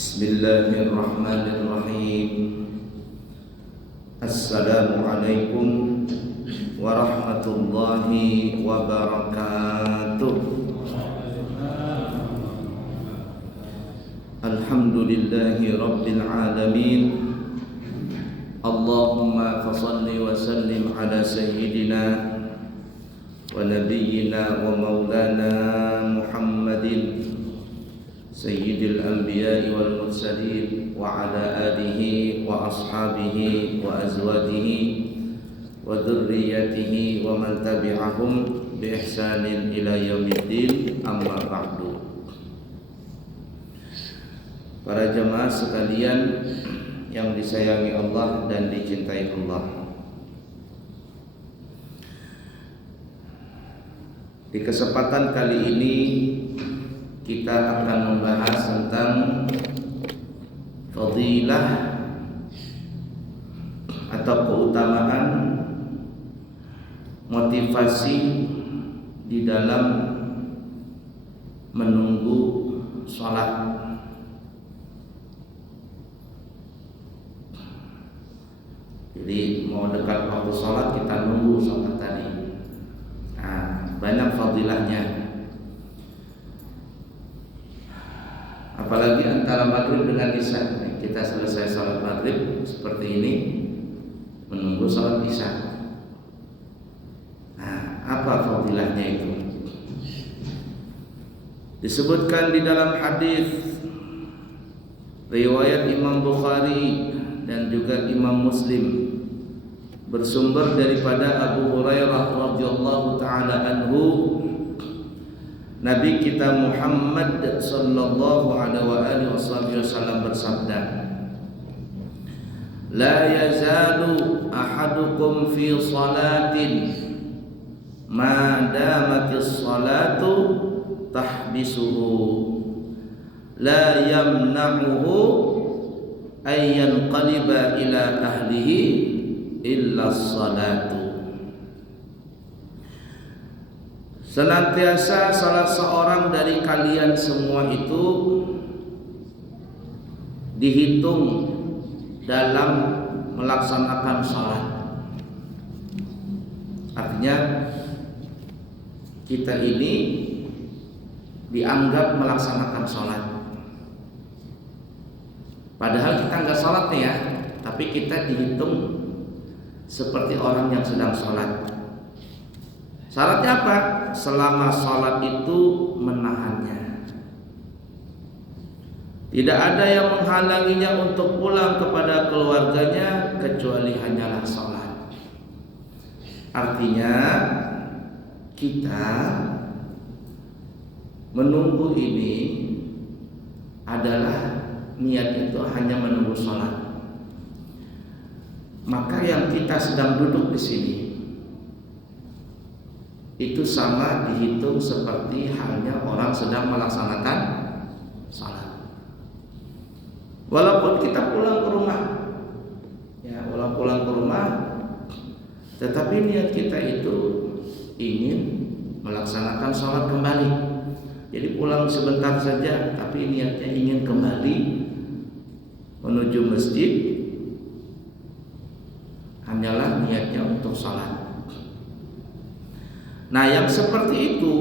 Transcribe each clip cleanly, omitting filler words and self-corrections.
Bismillahirrahmanirrahim. Assalamualaikum warahmatullahi wabarakatuh. Alhamdulillahi rabbil alamin. Allahumma fasalli wa sallim ala sayyidina wa nabiyyina wa maulana Muhammadin Sayyidil Anbiya'i wal Mursalin wa ala alihi wa ashabihi wa azwajihi wa dhurriyyatihi wa man tabi'ahum bi ihsanin ila yaumiddin, amma ba'du. Para jemaah sekalian yang disayangi Allah dan dicintai Allah, di kesempatan kali ini kita akan membahas tentang fadilah atau keutamaan motivasi di dalam menunggu sholat. Jadi mau dekat waktu sholat kita nunggu sholat tadi. Nah, banyak fadilahnya. Apalagi antara maghrib dengan isya, kita selesai sholat maghrib seperti ini, menunggu sholat isya. Nah, apa fadilahnya itu? Disebutkan di dalam hadis riwayat Imam Bukhari dan juga Imam Muslim, bersumber daripada Abu Hurairah radhiyallahu taala anhu, Nabi kita Muhammad sallallahu alaihi wasallam bersabda, "La yazalu ahadukum fi salatin ma damatis salatu tahbisuhu la yamna'uhu ay yanqaliba ila ahlihi illa salatu." Senantiasa salah seorang dari kalian semua itu dihitung dalam melaksanakan salat. Artinya kita ini dianggap melaksanakan salat. Padahal kita enggak salat nih ya, tapi kita dihitung seperti orang yang sedang salat. Syaratnya apa? Selama sholat itu menahannya. Tidak ada yang menghalanginya untuk pulang kepada keluarganya kecuali hanyalah sholat. Artinya kita menunggu ini adalah niat itu hanya menunggu sholat. Maka yang kita sedang duduk di sini itu sama dihitung seperti halnya orang sedang melaksanakan salat. Walaupun kita pulang ke rumah, ya walaupun pulang ke rumah, tetapi niat kita itu ingin melaksanakan salat kembali. Jadi pulang sebentar saja, tapi niatnya ingin kembali menuju masjid, hanyalah niatnya untuk salat. Nah, yang seperti itu,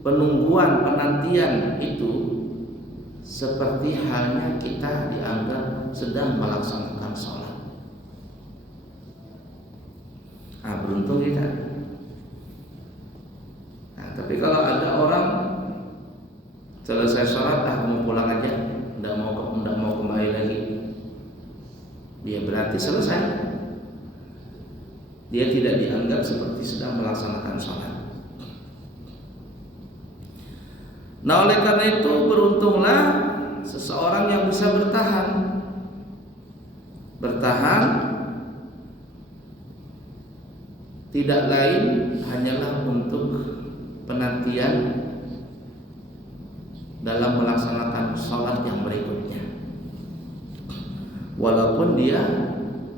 penungguan, penantian itu seperti halnya kita dianggap sedang melaksanakan sholat. Nah, beruntung kita. Nah, tapi kalau ada orang selesai sholat, mau pulang aja, tidak mau kembali lagi, dia berarti selesai. Dia tidak dianggap seperti sedang melaksanakan sholat. Nah, oleh karena itu beruntunglah seseorang yang bisa bertahan tidak lain hanyalah untuk penantian dalam melaksanakan sholat yang berikutnya. Walaupun dia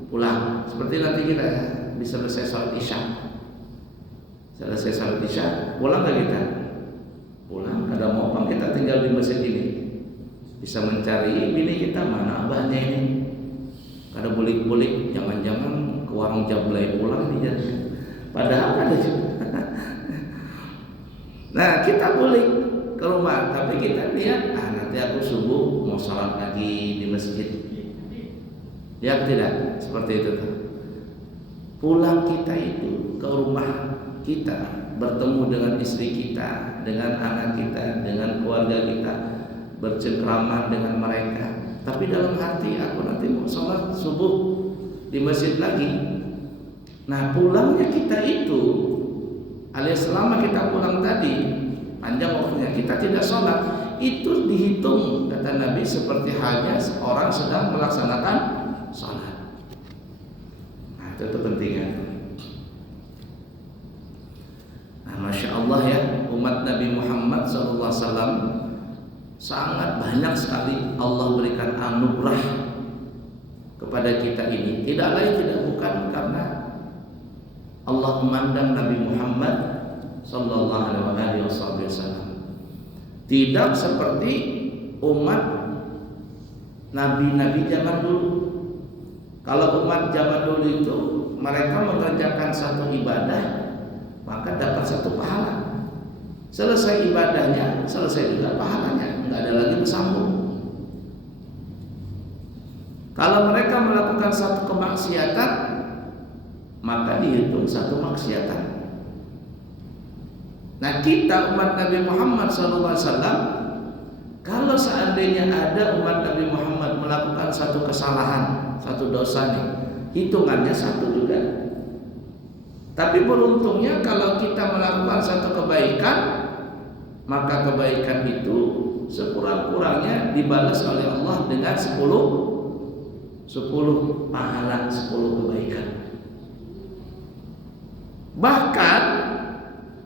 pulang, seperti nanti kita bisa selesai salat isya. Selesai salat isya, pulang gak kita? Pulang, kada mau kita tinggal di masjid ini. bisa mencari bini kita mana abahnya ini. Kada bulik-bulik, jangan-jangan ke warung Jablay pulang nih jadi. Padahal ada juga. Nah kita bulik ke rumah, tapi kita lihat nanti aku subuh mau sholat lagi di masjid. Ya tidak seperti itu tuh. Pulang kita itu ke rumah kita, bertemu dengan istri kita, dengan anak kita, dengan keluarga kita, bercengkrama dengan mereka. Tapi dalam hati aku nanti mau sholat subuh di masjid lagi. Nah pulangnya kita itu, alias selama kita pulang tadi panjang waktunya kita tidak sholat, itu dihitung kata Nabi seperti halnya seorang sedang melaksanakan sholat. Nah itu pentingnya. Nah Masya Allah ya, umat Nabi Muhammad SAW sangat banyak sekali Allah berikan anugerah kepada kita ini. Tidak lain tidak bukan karena Allah memandang Nabi Muhammad sallallahu alaihi wasallam tidak seperti umat nabi-nabi zaman dulu. Kalau umat zaman dulu itu mereka mengerjakan satu ibadah maka dapat satu pahala. Selesai ibadahnya, selesai juga pahalanya, nggak ada lagi bersambung. Kalau mereka melakukan satu kemaksiatan, maka dihitung satu maksiatan. Nah kita umat Nabi Muhammad SAW, kalau seandainya ada umat Nabi Muhammad melakukan satu kesalahan, satu dosa nih, hitungannya satu juga. Tapi beruntungnya kalau kita melakukan satu kebaikan, maka kebaikan itu sekurang-kurangnya dibalas oleh Allah dengan 10 pahala, 10 kebaikan. Bahkan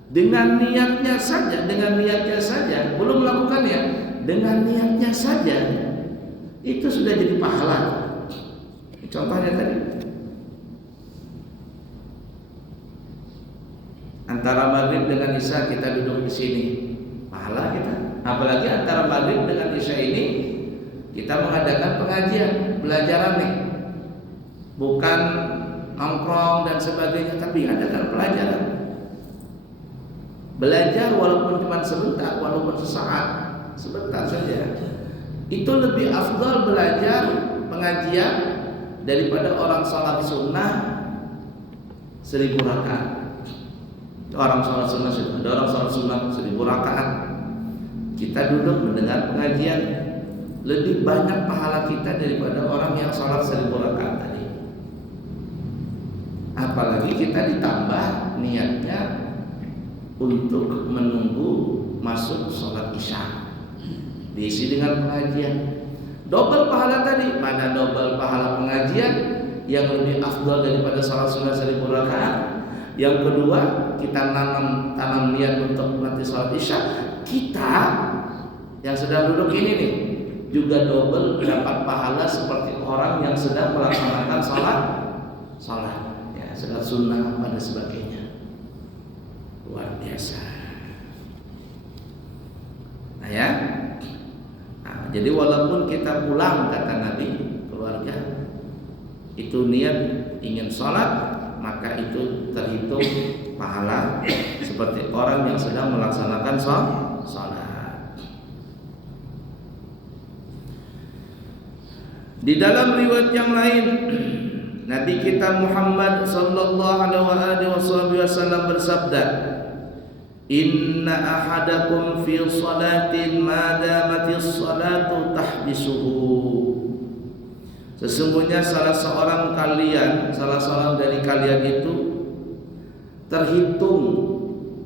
dengan niatnya saja, belum melakukannya, dengan niatnya saja itu sudah jadi pahala. Contohnya tadi, antara maghrib dengan isya kita duduk di sini, pahala kita. Apalagi antara maghrib dengan isya ini kita mengadakan pengajian, belajaran nih, bukan nongkrong dan sebagainya, tapi adakan pelajaran. Belajar walaupun cuma sebentar, walaupun sebentar saja, itu lebih afdal belajar pengajian daripada orang sholat sunnah 1000 rakaat. Orang sholat sunnah, ada orang sholat sunnah 1000 rakaat. Kita duduk mendengar pengajian, lebih banyak pahala kita daripada orang yang sholat 1000 rakaat tadi. Apalagi kita ditambah niatnya untuk menunggu masuk sholat isya, diisi dengan pengajian, double pahala tadi. Mana double pahala pengajian yang lebih afdal daripada sholat sunnah 1000 rakaat. Yang kedua, kita tanam niat untuk nanti sholat isya. Kita yang sedang duduk ini nih juga double dapat pahala seperti orang yang sedang melaksanakan sholat ya, sholat sunnah pada sebagainya. Luar biasa. Nah ya, jadi walaupun kita pulang kata Nabi, keluarga itu niat ingin sholat, maka itu terhitung pahala seperti orang yang sedang melaksanakan sholat. Di dalam riwayat yang lain, Nabi kita Muhammad sallallahu alaihi wasallam bersabda, "Inna ahadakum fi salatin ma damatis salatu tahbisuhu." Sesungguhnya salah seorang dari kalian itu terhitung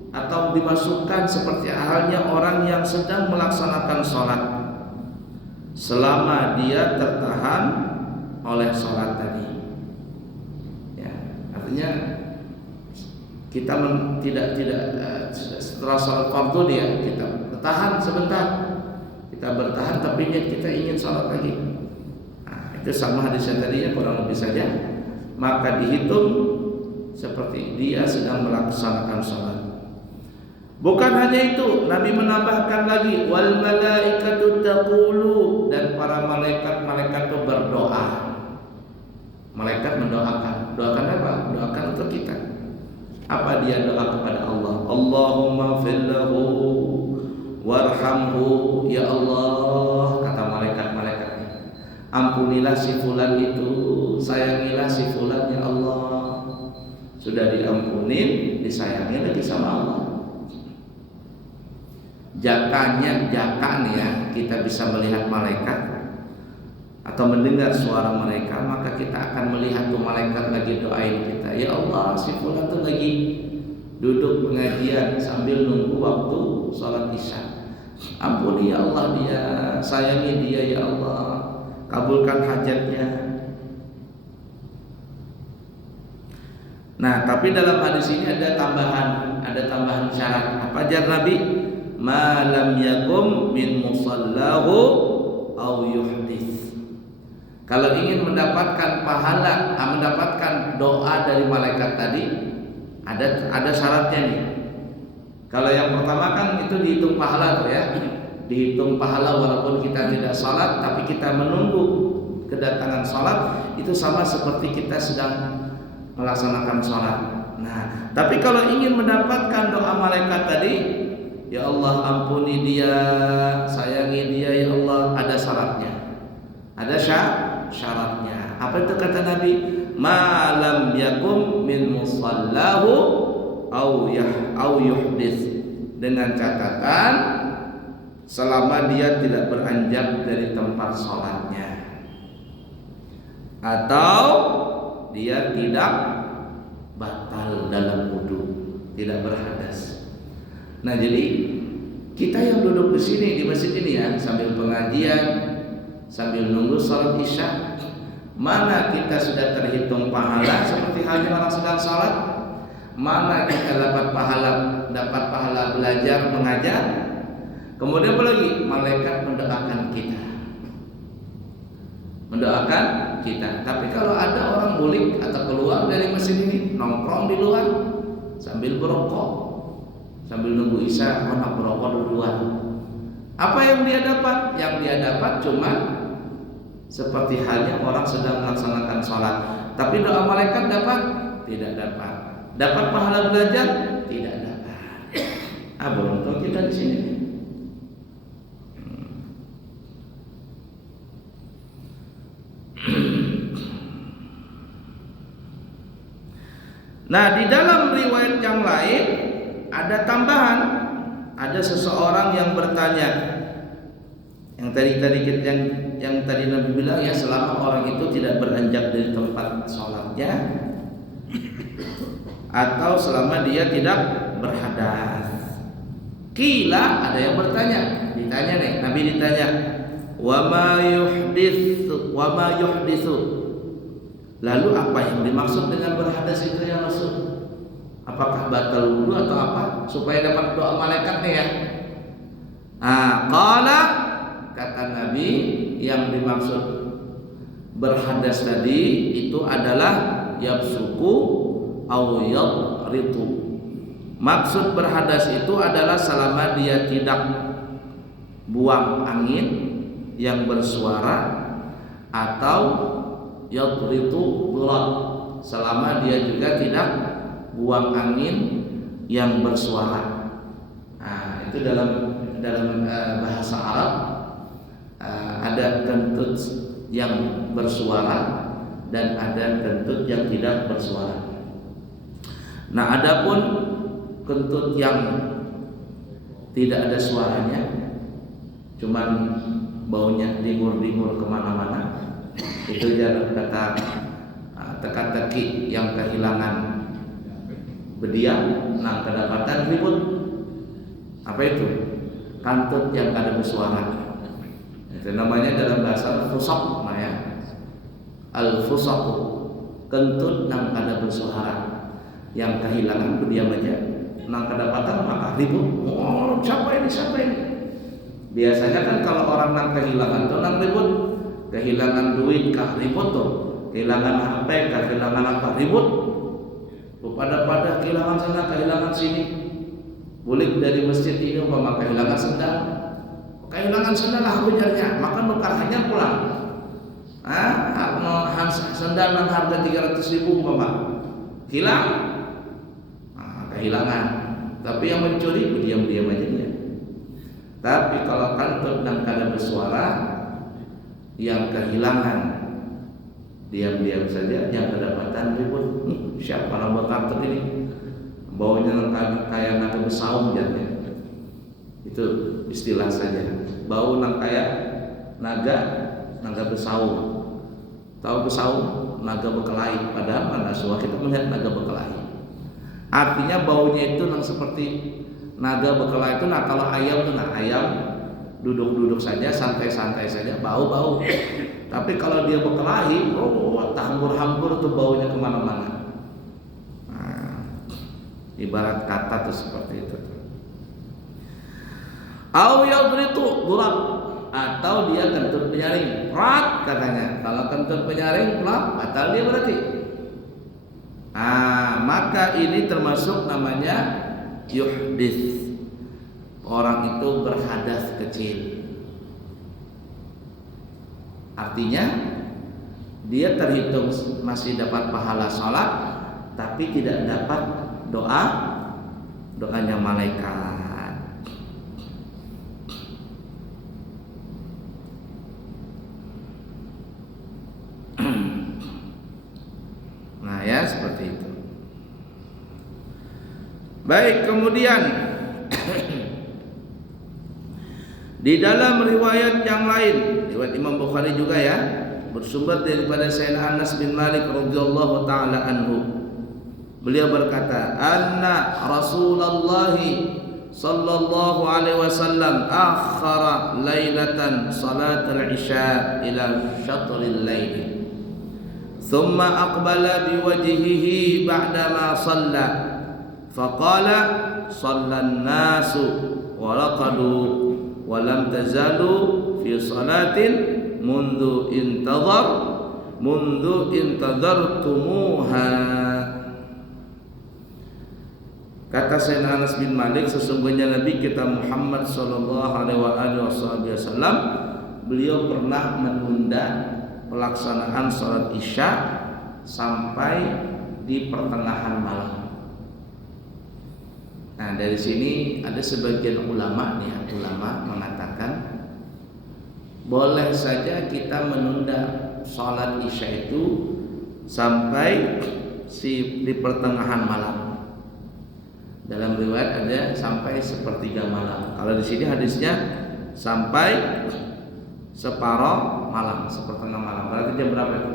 atau dimasukkan seperti halnya orang yang sedang melaksanakan sholat selama dia tertahan oleh sholat tadi. Ya, artinya kita tidak setelah sholat fardu dia kita bertahan sebentar, kita bertahan tapi kita ingin sholat lagi. Itu sama hadisnya tadi ya, kurang lebih saja. Maka dihitung seperti dia sedang melaksanakan sholat. Bukan hanya itu, Nabi menambahkan lagi, wal malaikatu taqulu para malaikat itu berdoa. Malaikat mendoakan. Doakan apa? Doakan untuk kita. Apa dia doa kepada Allah? Allahumma fillahu warhamhu. Ya Allah, kata malaikat-malaikatnya, ampunilah si fulan itu, sayangilah si fulan ya Allah. Sudah diampuni, disayangi lagi sama Allah. Jaka nih ya, kita bisa melihat malaikat atau mendengar suara mereka, maka kita akan melihat tuh malaikat lagi doain kita. Ya Allah, si fulan tuh lagi duduk pengajian sambil nunggu waktu sholat isya. Ampuni ya Allah dia, sayangi dia ya Allah, kabulkan hajatnya. Nah, tapi dalam hadis ini ada tambahan syarat. Apa ajar Nabi? Ma lam yakum min musallahu au yuhdits. Kalau ingin mendapatkan pahala, mendapatkan doa dari malaikat tadi, ada syaratnya nih. Kalau yang pertama kan itu dihitung pahala tuh ya, dihitung pahala walaupun kita tidak sholat, tapi kita menunggu kedatangan sholat, itu sama seperti kita sedang melaksanakan sholat. Nah, tapi kalau ingin mendapatkan doa malaikat tadi, ya Allah ampuni dia, sayangi dia ya Allah, ada syaratnya. Ada syaratnya. Apa itu kata Nabi? Ma lam yakum min musallahu au yuhdits. Dengan catatan selama dia tidak beranjak dari tempat sholatnya, atau dia tidak batal dalam wudu, tidak berhadas. Nah, jadi kita yang duduk di sini di masjid ini ya, sambil pengajian, sambil nunggu sholat isya, mana kita sudah terhitung pahala seperti halnya orang sedang sholat, mana kita dapat pahala belajar mengajar. Kemudian apa lagi? Malaikat mendoakan kita. Tapi kalau ada orang bulik atau keluar dari masjid ini, nongkrong di luar sambil berokok, sambil nunggu isya, orang berokok duluan, apa yang dia dapat? Yang dia dapat cuma seperti halnya orang sedang melaksanakan sholat. Tapi doa malaikat dapat? Tidak dapat. Dapat pahala belajar? Tidak dapat. Beruntung kita di sini. Nah, di dalam riwayat yang lain ada tambahan, ada seseorang yang bertanya, yang tadi Nabi bilang ya, selama orang itu tidak beranjak dari tempat sholatnya, atau selama dia tidak berhadas. Qila, ada yang ditanya nih, Nabi ditanya, wa ma yuhditsu. Lalu apa yang dimaksud dengan berhadas itu ya Rasul? Apakah batal wudu atau apa? Supaya dapat doa malaikat nih ya. Qala, kata Nabi, yang dimaksud berhadas tadi itu adalah yabsuku au yadritu. Maksud berhadas itu adalah selama dia tidak buang angin yang bersuara, atau yadritu bulat, selama dia juga tidak buang angin yang bersuara. Itu dalam bahasa Arab ada kentut yang bersuara dan ada kentut yang tidak bersuara. Nah, adapun kentut yang tidak ada suaranya, cuman baunya dengur-dengur kemana-mana, itu kata teka-teki yang kehilangan berdiam, nah kedapatan ribut. Apa itu? Kantut yang kada bersuara. Itu namanya dalam bahasa al-fusaq, al-fusaq, kentut yang kada bersuara, yang kehilangan berdiam aja. Nah kedapatan maka ribut. Oh, siapa ini? Biasanya kan kalau orang yang kehilangan tuh nang ribut, kehilangan duit kah ribut tuh, kehilangan HP kah, kehilangan apa ribut. Pada kehilangan sana, kehilangan sini. Bulik dari masjid ini umpama kehilangan sendal, kehilangan sendal aku jarnya, maka nukar hanya pulang. Sendal yang harga 300.000 Bapak hilang, kehilangan. Tapi yang mencuri diam-diam aja dia. Tapi kalau kantut dan kada bersuara, yang kehilangan diam-diam saja, yang kedapatan ribut. Siapa yang bawa kantut ini? Baunya kayak naga besaung jadinya. Itu istilah saja. Bau nang kayak naga besaung. Tahu besaung? Naga berkelahi. Padahal mana suah kita melihat naga berkelahi. Artinya baunya itu nang seperti naga berkelahi itu. Nah kalau ayam itu, ayam duduk-duduk saja, santai-santai saja, bau-bau. Tapi kalau dia berkelahi, hambur-hambur tuh baunya kemana-mana. Ibarat kata tuh seperti itu. Au yadritu durab, atau dia kentut penyaring, prat katanya. Kalau kentut penyaring, plat, batal dia berarti. Maka ini termasuk namanya yuhdits. Orang itu berhadas kecil. Artinya dia terhitung masih dapat pahala sholat, tapi tidak dapat doanya malaikat. Nah ya seperti itu. Baik, kemudian di dalam riwayat yang lain, riwayat Imam Bukhari juga ya, bersumber daripada Sayyidina Anas bin Malik radhiyallahu taala anhu. Beliau berkata, anna Rasulullah sallallahu alaihi wasallam akhara lailatan salat al-isya ila syatril lail. Thumma aqbala biwajhihi ba'dama shalla. Faqala shalla an-nasu wa raqadu wa lam tazalu fi salatin mundu intadartumuha. Kata Sayyidina Anas bin Malik, sesungguhnya Nabi kita Muhammad sallallahu alaihi wasallam beliau pernah menunda pelaksanaan salat Isya sampai di pertengahan malam. Nah, dari sini ada sebagian ulama mengatakan boleh saja kita menunda salat Isya itu sampai di pertengahan malam. Dalam riwayat ada sampai sepertiga malam. Kalau di sini hadisnya sampai separuh malam, sepertengah malam. Berarti jam berapa itu?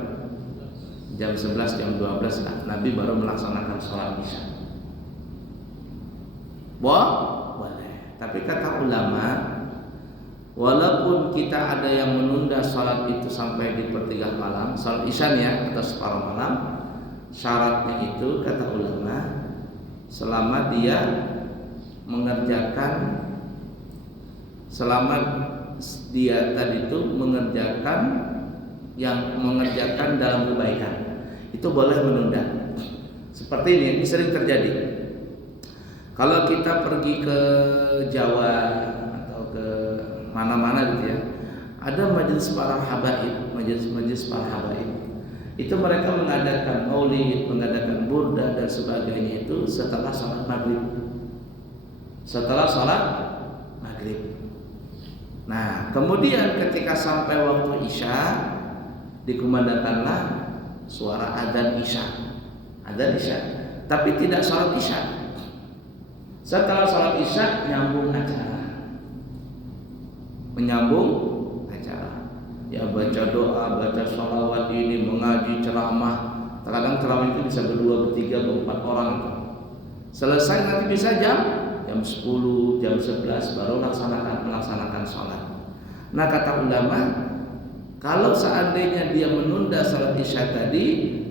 Jam 11, jam 12 lah. Nabi baru melaksanakan sholat Isya. Boleh. Tapi kata ulama, walaupun kita ada yang menunda sholat itu sampai di pertigaan malam, sholat Isya ya, atau separuh malam, syaratnya itu kata ulama, selama dia mengerjakan dalam kebaikan, itu boleh menunda. Seperti ini sering terjadi. Kalau kita pergi ke Jawa atau ke mana-mana gitu ya, ada majelis para habaib, majelis para habaib. Itu mereka mengadakan maulid, mengadakan burda dan sebagainya itu setelah sholat maghrib. Nah, kemudian ketika sampai waktu Isya, dikumandangkanlah suara adzan Isya. Tapi tidak sholat Isya. Setelah sholat Isya menyambung acara. Ya baca doa, baca sholawat ini, mengaji ceramah. Terkadang ceramah itu bisa berdua, bertiga, berempat orang itu. Selesai nanti bisa jam 10, jam 11 baru melaksanakan sholat. Nah kata ulama, kalau seandainya dia menunda sholat Isya tadi,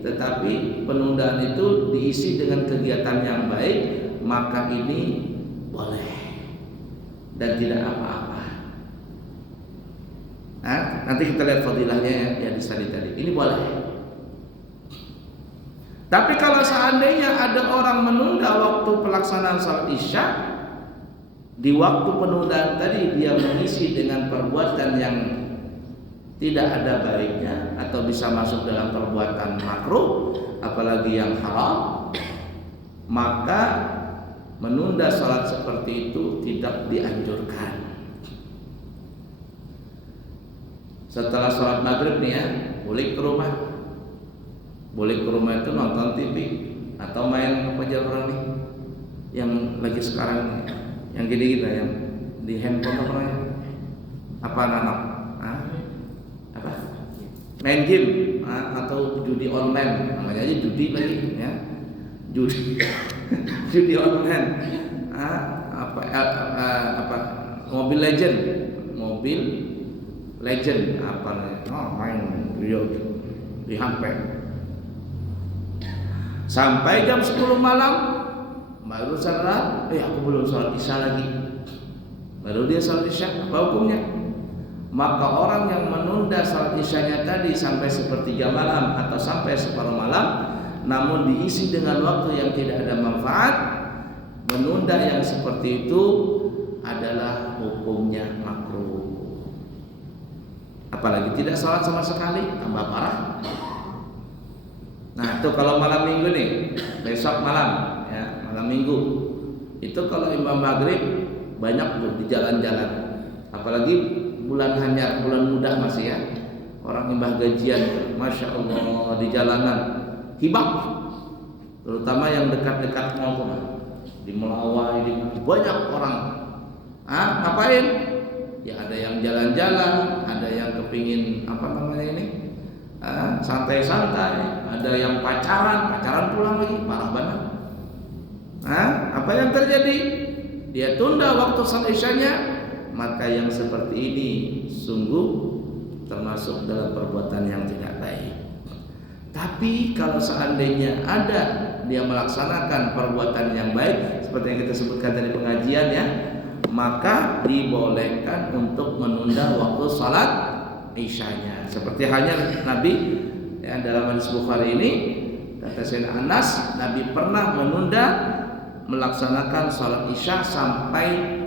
tetapi penundaan itu diisi dengan kegiatan yang baik, maka ini boleh dan tidak apa-apa. Nah, nanti kita lihat fadilahnya ya di tadi. Ini boleh. Tapi kalau seandainya ada orang menunda waktu pelaksanaan salat Isya, di waktu penundaan tadi dia mengisi dengan perbuatan yang tidak ada baiknya atau bisa masuk dalam perbuatan makruh, apalagi yang haram, maka menunda salat seperti itu tidak dianjurkan. Setelah salat maghrib nih ya, boleh ke rumah. Boleh ke rumah itu nonton TV atau main apa aja orang nih yang lagi sekarang nih, yang gini-gini yang di handphone apa namanya? Apa anak-anak? Apa? Main game atau judi online, namanya aja judi lagi ya. Judi online. Apa? Mobile Legend apa namanya? Main di HP. Sampai jam 10 malam baru sadar, aku belum sholat isya lagi. Baru dia sholat isya, apa hukumnya? Maka orang yang menunda sholat isyanya tadi sampai sepertiga malam atau sampai separuh malam, namun diisi dengan waktu yang tidak ada manfaat, menunda yang seperti itu adalah hukumnya makruh. Apalagi tidak sholat sama sekali, tambah parah. Nah itu kalau malam minggu nih, besok malam ya, malam minggu itu kalau imam maghrib banyak tuh di jalan-jalan, apalagi bulan hanyar, bulan muda masih ya, orang imbah gajian, masya Allah di jalanan hibak, terutama yang dekat-dekat mall, di Melawai, di banyak orang. Ngapain? Ya ada yang jalan-jalan, ada yang kepingin apa namanya ini, santai-santai, ada yang pacaran pulang lagi, parah banget. Apa yang terjadi? Dia tunda waktu salat isyanya, maka yang seperti ini sungguh termasuk dalam perbuatan yang tidak baik. Tapi kalau seandainya ada dia melaksanakan perbuatan yang baik seperti yang kita sebutkan dari pengajian ya, maka dibolehkan untuk menunda waktu salat isyanya. Seperti halnya Nabi ya, dalam hadis Bukhari ini kata Sayyidina Anas, Nabi pernah menunda melaksanakan salat isya sampai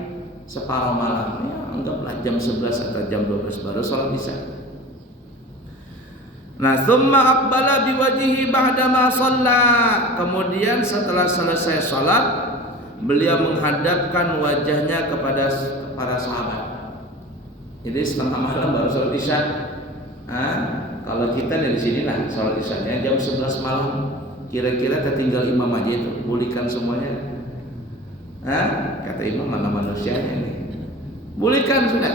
separuh malam ya, anggaplah jam 11 atau jam 12 baru salat isya. Nah, thumma aqbala biwajhihi ba'dama shalla. Kemudian setelah selesai salat, beliau menghadapkan wajahnya kepada para sahabat. Jadi setengah malam baru salat isya. Kalau kita di sini lah salat isyanya jam 11 malam. Kira-kira tertinggal imam aja itu, pulihkan semuanya. Kata imam, mana manusianya ini? Pulihkan sudah.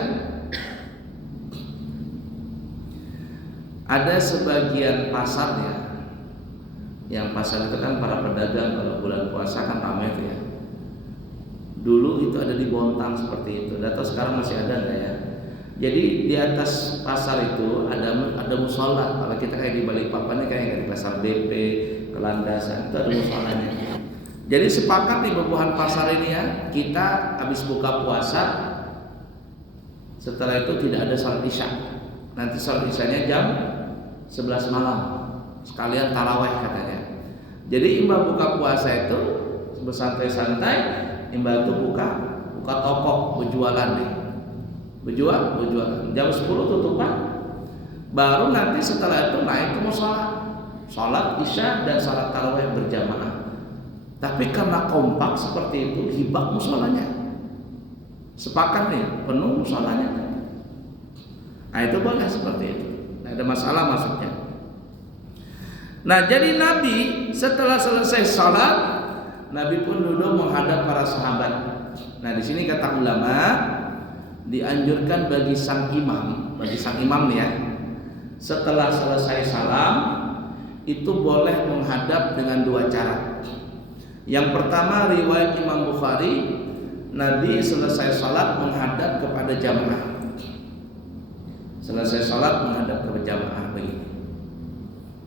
Ada sebagian pasar ya, yang pasar itu kan para pedagang kalau bulan puasa kan ramai ya. Dulu itu ada di Bontang seperti itu. Atau sekarang masih ada enggak ya? Jadi di atas pasar itu ada musola. Kalau kita kayak di Balikpapan kayak di pasar BP, Kelandasan itu ada musolanya. Jadi sepakat di bebuhan pasar ini ya, kita habis buka puasa, setelah itu tidak ada salat isya. Nanti salat isyanya jam 11 malam. Sekalian taraweh katanya. Jadi imbal buka puasa itu bersantai-santai, imbal itu buka toko berjualan nih. Berjualan. Jam 10 tutup Pak. Baru nanti setelah itu naik ke musola. Salat isya dan salat tarawih berjamaah. Tapi karena kompak seperti itu, hibak musolanya. Sepakat nih, penuh musolanya. Nah itu boleh seperti itu. Tidak ada masalah maksudnya. Nah jadi Nabi setelah selesai salat, Nabi pun duduk menghadap para sahabat. Nah di sini kata ulama, dianjurkan bagi sang imam nih ya, setelah selesai salam itu boleh menghadap dengan dua cara. Yang pertama riwayat Imam Bukhari, Nabi selesai salat menghadap kepada jamaah. Selesai salat menghadap kepada jamaah begini.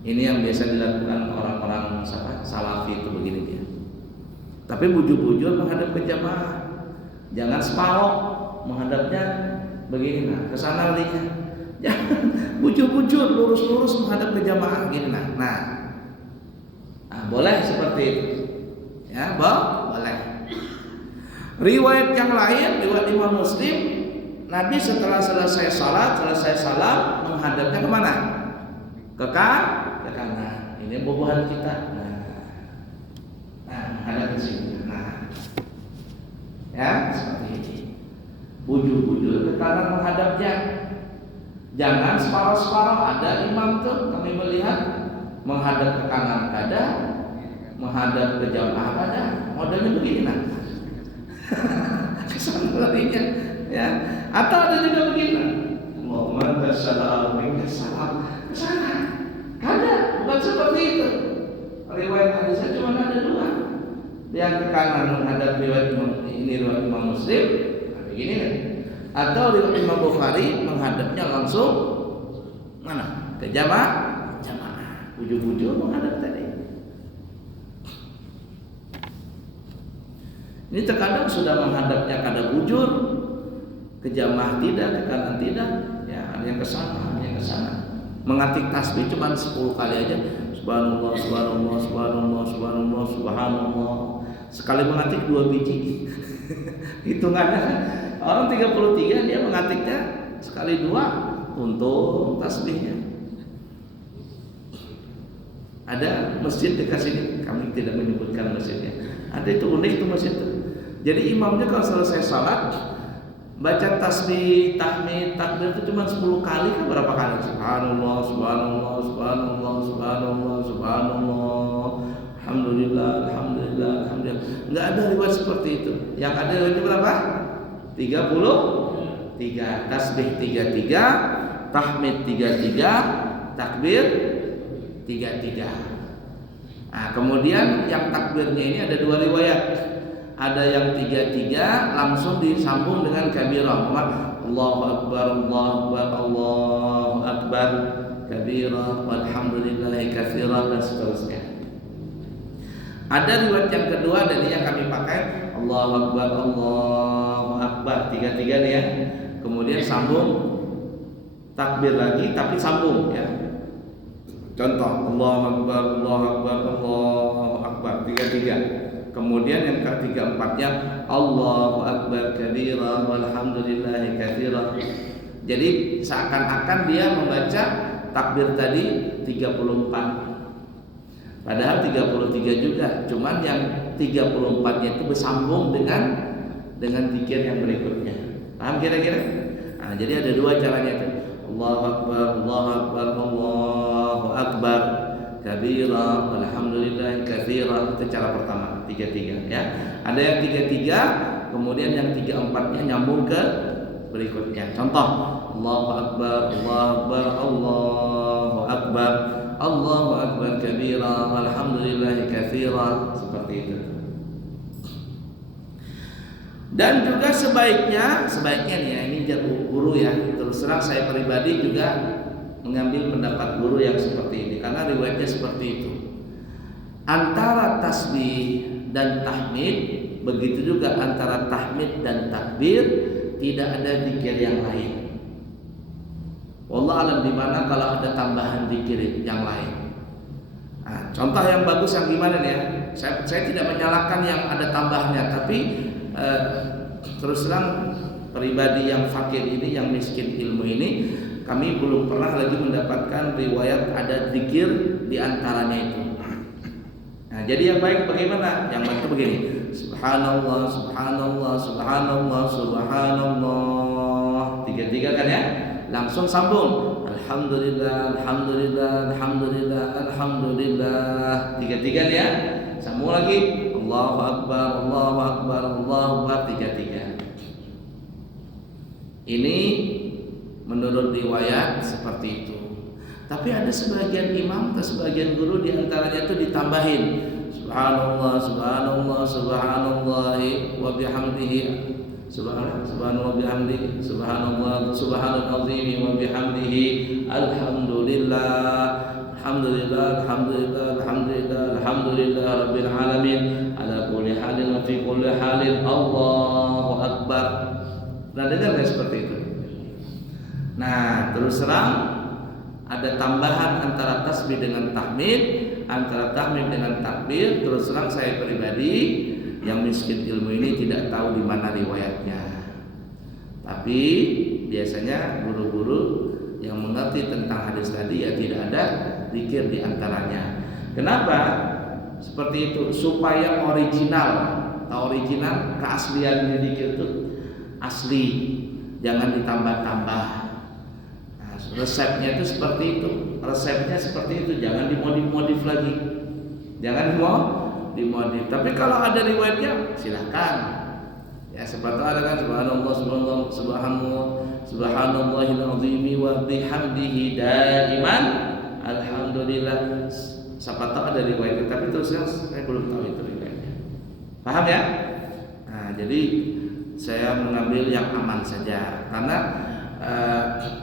Ini yang biasa dilakukan orang-orang salafi itu begini dia. Tapi bujur-bujur menghadap ke jamaah. Jangan separoh menghadapnya begini nah, ke sana larinya. Jangan bujur-bujur lurus-lurus menghadap ke jamaah gini nah, boleh seperti itu. Ya, boleh. Riwayat yang lain, riwayat Imam Muslim, Nabi setelah selesai salat, selesai salam, menghadapnya kemana? Ke kanan. Ini bubuhan kita. Nah, menghadap ke sini. Nah, ya seperti ini. Bujur-bujur ke kanan menghadapnya. Jangan separuh-separuh. Ada imam tuh kami melihat menghadap ke kanan ada, menghadap ke jamaah ada. Modelnya begini nah. Kesana larinya, ya. Atau ada juga begini. Allahumma tassalam ke sana. Ada, bukan seperti itu. Riwayat hadisnya cuma ada dua. Yang ke kanan menghadap riwayat Imam Muslim, begini kan. Atau riwayat Imam Bukhari menghadapnya langsung mana? Ke jamaah. Ujung-ujung menghadap tadi. Ini terkadang sudah menghadapnya kada bujur, ke jamaah tidak, ke kanan tidak, ya ada yang ke sana, ada yang ke sana. Mengatik tasbih cuma 10 kali aja. Subhanallah, subhanallah, subhanallah, subhanallah, subhanallah. Sekali mengatik 2 biji. Hitungannya orang 33 dia mengatiknya sekali 2 untuk tasbihnya. Ada masjid dekat sini, kami tidak menyebutkan masjidnya. Ada itu unik tuh masjid itu. Jadi imamnya kalau selesai salat baca tasbih, tahmid, takbir itu cuma 10 kali kan berapa kali? Subhanallah, subhanallah, subhanallah, subhanallah, subhanallah. Alhamdulillah, alhamdulillah, alhamdulillah. Enggak ada riwayat seperti itu. Yang ada riwayatnya berapa? 33. Tasbih 33, tahmid 33, takbir 33. Nah, kemudian yang takbirnya ini ada 2 riwayat. Ada yang 33 langsung disambung dengan kabirah. Allahu akbar, Allahu akbar, Allahu akbar kabirah walhamdulillahi katsira dan seterusnya. Ada riwayat yang kedua dan ini yang kami pakai Allahu akbar, Allahu akbar 33 nih ya. Kemudian sambung takbir lagi tapi sambung ya. Contoh Allahu akbar, Allahu akbar, Allahu akbar 33. Kemudian yang ketiga empatnya Allahu akbar kabira walhamdulillahi katsira. Jadi seakan-akan dia membaca takbir tadi 34. Padahal 33 juga, cuman yang 34-nya itu bersambung dengan zikir yang berikutnya. Paham kira-kira? Nah, jadi ada 2 caranya itu. Allahu akbar, Allahu akbar, Allahu akbar kabira walhamdulillah katsira. Itu cara pertama, 33 ya. Ada yang 33, kemudian yang 34-nya nyambung ke berikutnya. Contoh Allahu akbar, Allahu akbar, Allahu akbar, Allahu akbar kabira walhamdulillah katsira, seperti itu. Dan juga sebaiknya nih ya, ini guru ya. Terus terang saya pribadi juga mengambil pendapat guru yang seperti ini karena riwayatnya seperti itu. Antara tasbih dan tahmid, begitu juga antara tahmid dan takbir tidak ada zikir yang lain. Wallah alam di mana kalau ada tambahan zikir yang lain. Nah, contoh yang bagus yang gimana nih ya? Saya tidak menyalahkan yang ada tambahannya, tapi terus terang pribadi yang fakir ini, yang miskin ilmu ini, kami belum pernah lagi mendapatkan riwayat ada zikir di antaranya itu. Nah, jadi yang baik bagaimana? Yang baik itu begini. Subhanallah, subhanallah, subhanallah, subhanallah. 33 kan ya? Langsung sambung. Alhamdulillah, alhamdulillah, alhamdulillah, alhamdulillah. 33 ya? Sambung lagi. Allahu akbar, Allahu akbar, Allahu akbar 33. Ini menurut riwayat seperti itu. Tapi ada sebagian imam atau sebagian guru di antaranya itu ditambahin subhanallah, subhanallah, subhanallah wa bihamdihi, subhanallah bihamdihi, subhanallah, subhanal azim wa bihamdihi, alhamdulillah, alhamdulillah, alhamdulillah, alhamdulillah, alhamdulillah rabbil alamin, ala kulli halin wa fi kulli halin, Allahu akbar. Nah, dengar nggak seperti itu? Nah, terus terang ada tambahan antara tasbih dengan tahmid, antara tahmid dengan takbir. Terus terang saya pribadi yang miskin ilmu ini tidak tahu di mana riwayatnya. Tapi biasanya guru-guru yang mengerti tentang hadis tadi ya tidak ada zikir di antaranya. Kenapa? Seperti itu supaya original keaslian zikir itu asli, jangan ditambah-tambah. Nah, resepnya itu seperti itu, jangan dimodif lagi, jangan dimodif. Tapi kalau ada riwayatnya silahkan. Ya seperti ada kan subhanallahil azimi wa bihamdihi daiman alhamdulillah. Siapa tahu ada riwayatnya, tapi terus saya belum tahu itu riwayatnya. Paham ya? Nah, jadi saya mengambil yang aman saja karena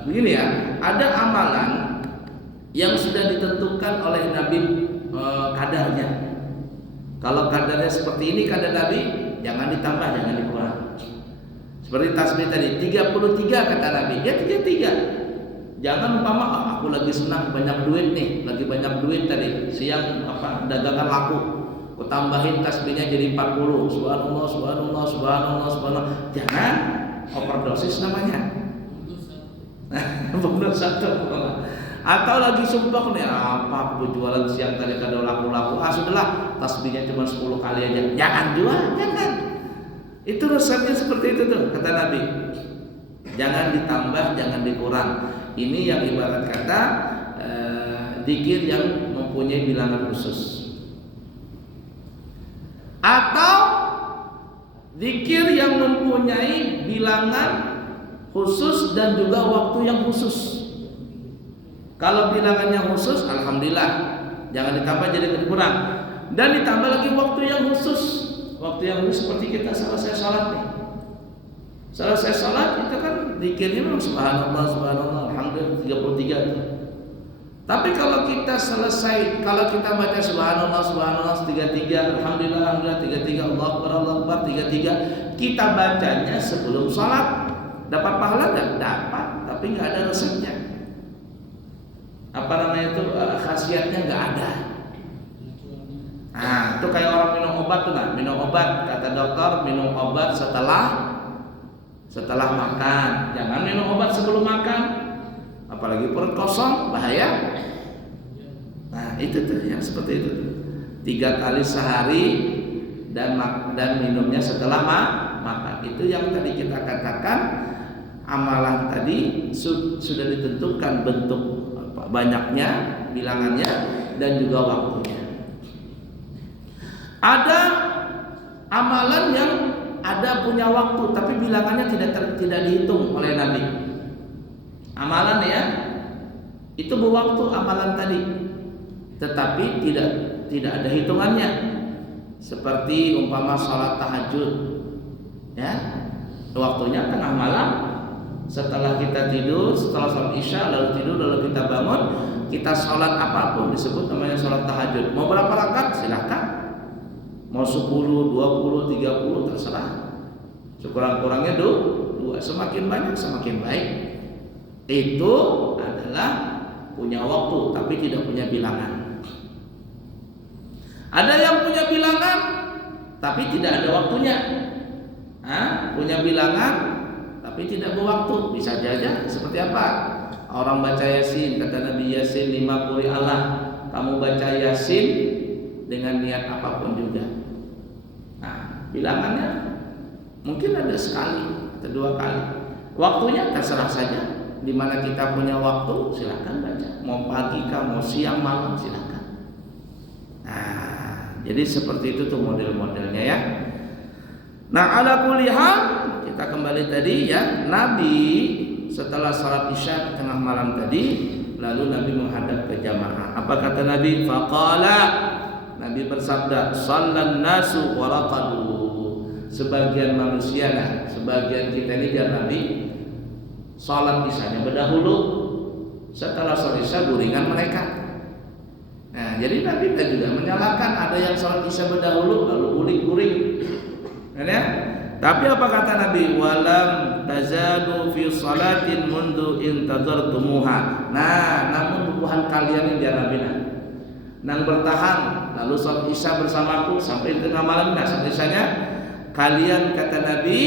begini ya, ada amalan yang sudah ditentukan oleh Nabi kadarnya. Kalau kadarnya seperti ini kadar Nabi, jangan ditambah, jangan dikurang. Seperti tasbih tadi 33 kata Nabi, ya 33. Jangan umpama aku lagi senang banyak duit nih, lagi banyak duit tadi, siang dagangan laku, aku tambahin tasbihnya jadi 40. Subhanallah, subhanallah, subhanallah, subhanallah. Jangan overdosis namanya. Bonus satu. Atau lagi sumpah nih, apa aku jualan siang tadi kada laku-laku, sudahlah tasbihnya cuma 10 kali aja. Jangan jual, jangan. Itu resepnya seperti itu tuh kata Nabi. Jangan ditambah, jangan dikurang. Ini yang ibarat kata zikir yang mempunyai bilangan khusus. Atau zikir yang mempunyai bilangan khusus dan juga waktu yang khusus. Kalau bilangannya khusus, alhamdulillah, jangan ditambah jadi berkurang. Dan ditambah lagi waktu yang khusus. Waktu yang khusus seperti kita selesai sholat nih. Selesai sholat itu kan zikirnya memang subhanallah, subhanallah, alhamdulillah 33 itu. Tapi kalau kita baca subhanallah, subhanallah 33, alhamdulillah, alhamdulillah 33, Allahu Akbar 33, kita bacanya sebelum sholat, dapat pahala nggak? Dapat, tapi nggak ada resepnya. Apa namanya itu, khasiatnya nggak ada. Nah, itu kayak orang minum obat tuh, minum obat kata dokter, minum obat setelah makan. Jangan minum obat sebelum makan, apalagi perut kosong, bahaya. Nah, itu tuh yang seperti itu tuh. 3 kali sehari dan minumnya setelah makan. Itu yang tadi kita katakan, amalan tadi sudah ditentukan bentuk banyaknya, bilangannya, dan juga waktunya. Ada amalan yang ada punya waktu, tapi bilangannya tidak dihitung oleh Nabi. Amalan ya, itu berwaktu amalan tadi, tetapi tidak ada hitungannya. Seperti umpama sholat tahajud, ya, waktunya tengah malam. Setelah kita tidur, setelah sholat isya, lalu tidur, lalu kita bangun, kita sholat apapun disebut namanya sholat tahajud. Mau berapa rakaat? Silahkan. Mau 10, 20, 30 terserah. Sekurang-kurangnya 2. Semakin banyak semakin baik. Itu adalah punya waktu tapi tidak punya bilangan. Ada yang punya bilangan tapi tidak ada waktunya. Punya bilangan tapi tidak berwaktu. Bisa saja seperti apa? Orang baca Yasin, kata Nabi, Yasin 5 quri Allah. Kamu baca Yasin dengan niat apapun juga. Nah, bilangannya mungkin ada sekali atau 2 kali. Waktunya terserah saja. Di mana kita punya waktu, silakan baca. Mau pagi kah, mau siang, malam, silakan. Nah, jadi seperti itu tuh model-modelnya ya. Nah, ala kulli hal, kita kembali tadi ya, Nabi setelah salat Isya tengah malam tadi, lalu Nabi menghadap ke jamaah. Apa kata Nabi? Faqala, Nabi bersabda, "Shallan nasu wa raqadu." Sebagian manusia, sebagian kita ini biar Nabi salat Isyanya berdahulu, setelah salat Isya guringan mereka. Nah, jadi Nabi kan juga menyalahkan ada yang salat Isya berdahulu lalu guring-guring. Ya? Tapi apa kata Nabi? Walam tazadu fi salatin mundu intadzartumuha. Nah, namun bukan kalian yang biar Nabi nang bertahan lalu sholat isya bersamaku sampai di tengah malam. Nah, sholat isyanya kalian, kata Nabi,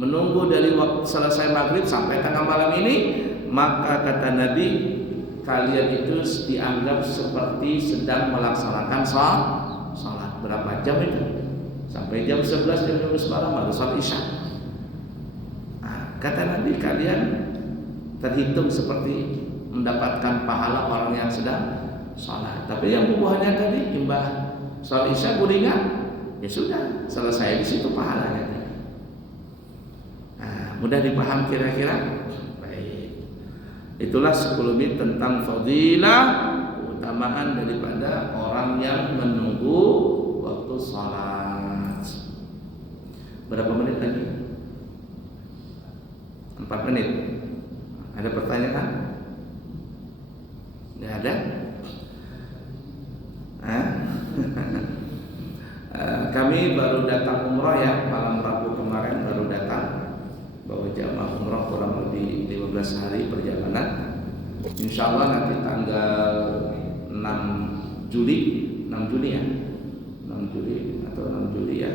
menunggu dari waktu selesai maghrib sampai tengah malam ini, maka kata Nabi, kalian itu dianggap seperti sedang melaksanakan sholat. Berapa jam itu? Sampai jam 11, jam 12 malam baru sholat isya. Nah, kata Nabi, kalian terhitung seperti mendapatkan pahala orang yang sedang sholat. Tapi yang bubuhannya tadi, imbah sholat isya guringan, ya sudah, selesai di situ pahalanya. Nah, mudah dipaham kira-kira? Baik. Itulah 10 menit tentang fadilah, keutamaan daripada orang yang menunggu waktu sholat. Berapa menit lagi? 4 menit. Ada pertanyaan? Tidak ada? Kami baru datang umrah ya, malam Rabu kemarin baru datang, bawa jamaah umrah kurang lebih 15 hari perjalanan. Insya Allah nanti tanggal 6 Juli ya, 6 Juli ya,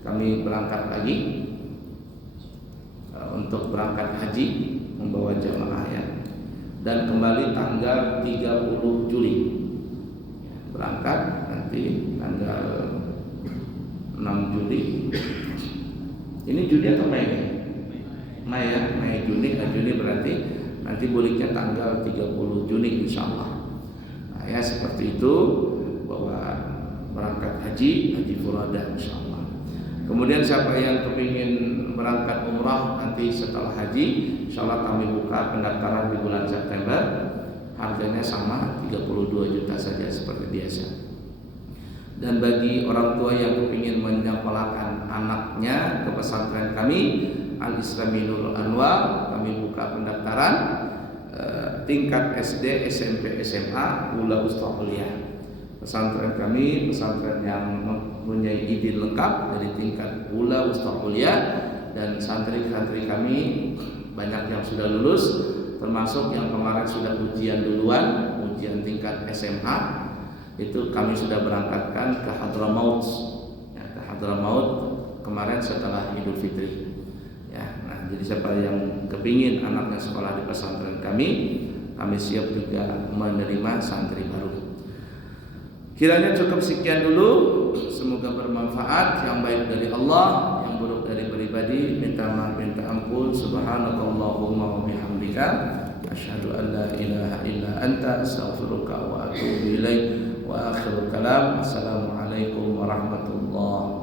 kami berangkat lagi untuk berangkat haji membawa jamaah ya, dan kembali tanggal 30 Juli berangkat nanti tanggal 6 Juli. Ini Juli atau Mei? Mei ya, Mei Juni, Juni berarti nanti baliknya tanggal 30 Juni insya Allah. Nah, ya seperti itu, bahwa berangkat haji furada insya Allah. Kemudian siapa yang kepingin berangkat umrah nanti setelah haji, insya Allah kami buka pendaftaran di bulan September. Harganya sama 32 juta saja seperti biasa. Dan bagi orang tua yang kepingin menyekolahkan anaknya ke pesantren kami Al-Islami Nurul Anwar, kami buka pendaftaran tingkat SD, SMP, SMA, Ula Ustaquliah. Pesantren kami pesantren yang mempunyai izin lengkap dari tingkat Ula Ustaquliah, dan santri-santri kami banyak yang sudah lulus, termasuk yang kemarin sudah ujian duluan, ujian tingkat SMA. Itu kami sudah berangkatkan ke Hadramaut ya, ke Hadramaut kemarin setelah Idul Fitri ya. Nah, jadi siapa yang kepingin anaknya sekolah di pesantren kami siap juga menerima santri baru. Kiranya cukup sekian dulu, semoga bermanfaat. Yang baik dari Allah, yang buruk dari pribadi minta maaf, minta ampun. Subhanakallahumma wa bihamdika asyhadu an la ilaha illa anta astaghfiruka wa atubu ilaik. Wa akhirul kalam, assalamualaikum warahmatullahi